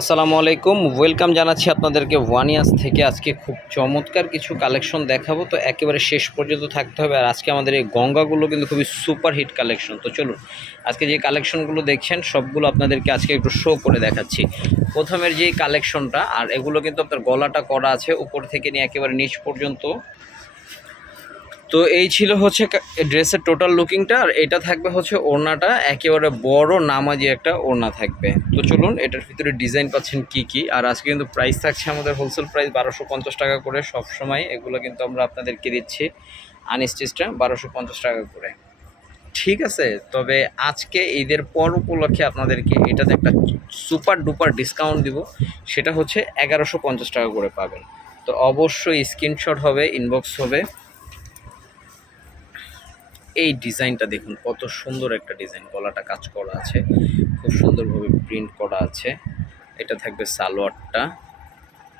আসসালামু আলাইকুম। ওয়েলকাম জানাচ্ছি আপনাদেরকে ওয়ান ইয়ার্স থেকে। আজকে খুব চমৎকার কিছু কালেকশন দেখাবো। তো একেবারে শেষ পর্যন্ত থাকতে হবে। আর আজকে আমাদের এই গঙ্গাগুলো কিন্তু খুবই সুপার হিট কালেকশন। তো চলুন, আজকে যে কালেকশনগুলো দেখছেন, সবগুলো আপনাদেরকে আজকে একটু শো করে দেখাচ্ছি। প্রথমের যেই কালেকশনটা, আর এগুলো কিন্তু আপনার গলাটা করা আছে উপর থেকে নিয়ে একেবারে নিচ পর্যন্ত। তো এই ছিল হচ্ছে ড্রেসের টোটাল লুকিংটা আর এটা থাকবে হচ্ছে ওড়নাটা, একেবারে বড় নামাজি একটা ওড়না থাকবে। তো চলুন, এটার ভিতরে ডিজাইন পাচ্ছেন কি কি, আর আজকে কিন্তু প্রাইস থাকছে আমাদের হোলসেল প্রাইস বারোশো পঞ্চাশ টাকা করে সব সময় এগুলো কিন্তু আমরা আপনাদেরকে দিচ্ছি আনস্টিচটা বারোশো পঞ্চাশ টাকা করে। ঠিক আছে, তবে আজকে ঈদের পর উপলক্ষে আপনাদেরকে এটাতে একটা সুপার ডুপার ডিসকাউন্ট দিব, সেটা হচ্ছে এগারোশো পঞ্চাশ টাকা করে পাবেন। তো অবশ্যই স্ক্রিনশট হবে ইনবক্স হবে। এই ডিজাইনটা দেখুন, কত সুন্দর একটা ডিজাইন। গলাটা কাজ করা আছে, খুব সুন্দরভাবে প্রিন্ট করা আছে। এটা থাকবে সালোয়ারটা,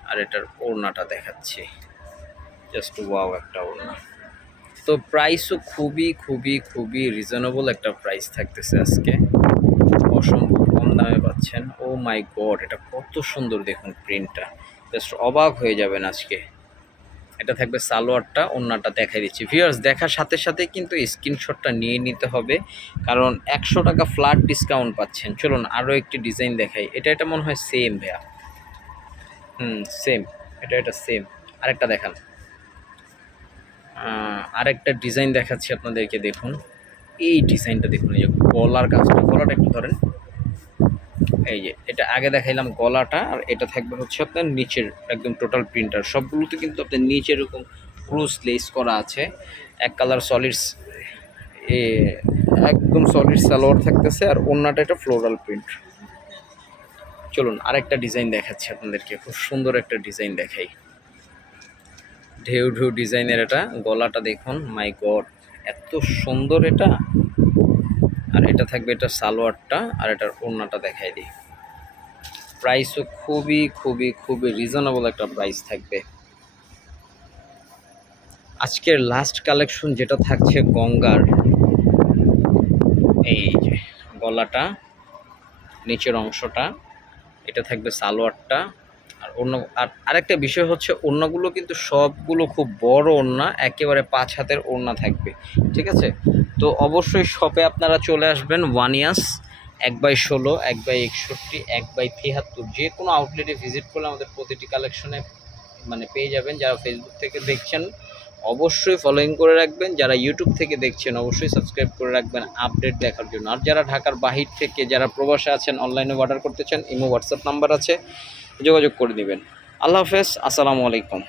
আর এটার ওড়নাটা দেখাচ্ছি। জাস্ট ওয়াও একটা ওড়না। তো প্রাইসও খুবই খুবই খুবই রিজনেবল একটা প্রাইস থাকতেছে আজকে। অসম্ভব কম দামে পাচ্ছেন। ও মাই গড, এটা কত সুন্দর দেখুন প্রিন্টটা। জাস্ট অবাক হয়ে যাবেন আজকে। এটা থাকবে সালোয়ারটা অন্যটা দেখাই দিচ্ছি। ভিউয়ার্স দেখার সাথে সাথে কিন্তু স্ক্রিনশটটা নিয়ে নিতে হবে, কারণ একশো টাকা ফ্ল্যাট ডিসকাউন্ট পাচ্ছেন। চলুন আরও একটি ডিজাইন দেখাই। এটা এটা মনে হয় সেম ভাইয়া। হুম সেম এটা এটা সেম আরেকটা দেখান। আরেকটা ডিজাইন দেখাচ্ছি আপনাদেরকে, দেখুন। এই ডিজাইনটা দেখুন, এই যে গলার কাজটা, গলাটা একটু ধরেন। এই যে, এটা আগে দেখাইলাম গলাটা, আর এটা থাকবে হচ্ছে আপনার নিচের একদম টোটাল প্রিন্টার সবগুলোতে কিন্তু আপনার নিচে এরকম ক্রুজ লেস করা আছে। এক কালার সলিডস একদম সলিড সালোয়ার থাকতেছে, আর অন্যটা এটা ফ্লোরাল প্রিন্ট চলুন, আরেকটা ডিজাইন দেখাচ্ছি আপনাদেরকে। খুব সুন্দর একটা ডিজাইন দেখাই। ঢেউ ঢেউ ডিজাইনের এটা। গলাটা দেখুন মাই গড এত সুন্দর এটা। আর এটা থাকবে এটা সালোয়ারটা আর এটার ওড়নাটা দেখাই দিই। প্রাইসও খুবই খুবই খুবই রিজনেবল একটা প্রাইস থাকবে। আজকের লাস্ট কালেকশন যেটা থাকছে গঙ্গার, এই যে গলাটা, নিচের অংশটা, এটা থাকবে সালোয়ারটা। আর অন্য, আর আরেকটা বিষয় হচ্ছে ওড়নাগুলো কিন্তু সবগুলো খুব বড় ওড়না, একেবারে পাঁচ হাতের ওড়না থাকবে, ঠিক আছে? তো অবশ্যই শপে আপনারা চলে আসবেন ওয়ান ইয়ার্স এক বাই ষোলো, এক বাই একষট্টি, এক বাই তিয়াত্তর, যে কোনো আউটলেটে ভিজিট করলে আমাদের প্রতিটি কালেকশনে মানে পেয়ে যাবেন। যারা ফেসবুক থেকে দেখছেন, অবশ্যই ফলোয়িং করে রাখবেন। যারা ইউটিউব থেকে দেখছেন, অবশ্যই সাবস্ক্রাইব করে রাখবেন আপডেট দেখার জন্য। আর যারা ঢাকার বাহির থেকে, যারা প্রবাসে আছেন অনলাইনে অর্ডার করতে চান, ইমো হোয়াটসঅ্যাপ নাম্বার আছে, যোগাযোগ করে দিবেন। আল্লাহ হাফেজ, আসসালামু আলাইকুম।